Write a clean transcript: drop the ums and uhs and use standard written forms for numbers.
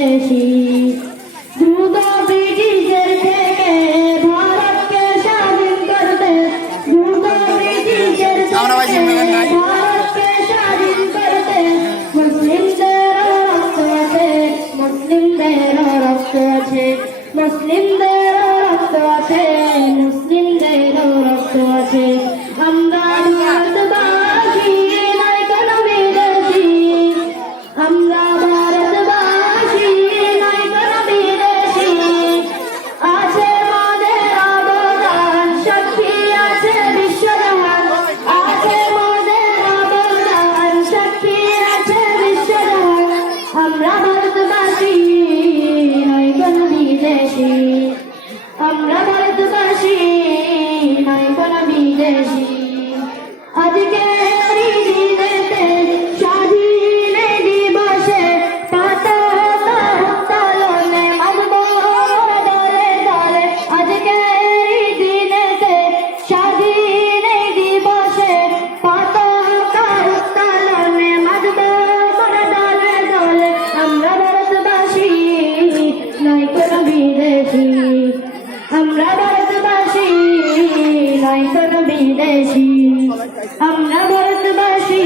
বিদেশি দ্রুত ব্রিটিশের থেকে ভারতকে স্বাধীন করতে দ্রুত ব্রিটিশের থেকে ভারতকে স্বাধীন করতে মুসলিমদেরও রক্ত আছে মুসলিমদেরও রক্ত আছে মুসলিমদেরও রক্ত আছে মুসলিমদেরও রক্ত আছে আমরা ভারতবাসী নয় কোনো বিদেশি আমরা ভারতবাসী নয় কোনো বিদেশি আছে মোদের অবদান সাক্ষী আছে বিশ্বজাহান আছে মোদের অবদান সাক্ষী আছে বিশ্বজাহান আমরা ভারতবাসী নয় কোনো বিদেশি আমরা ভারতবাসী নয় কোনো বিদেশি আজকে দিনেতে স্বাধীন দিবসে পতাকা উত্তোলনে মানব দলে দলে আজকে দিনেতে স্বাধীন দিবসে পতাকা উত্তোলনে মানব দলে দলে আমরা ভারতবাসী নয় কোনো বিদেশি আমরা ভারতবাসী নয় কোনো বিদেশি আমরা ভারতবাসী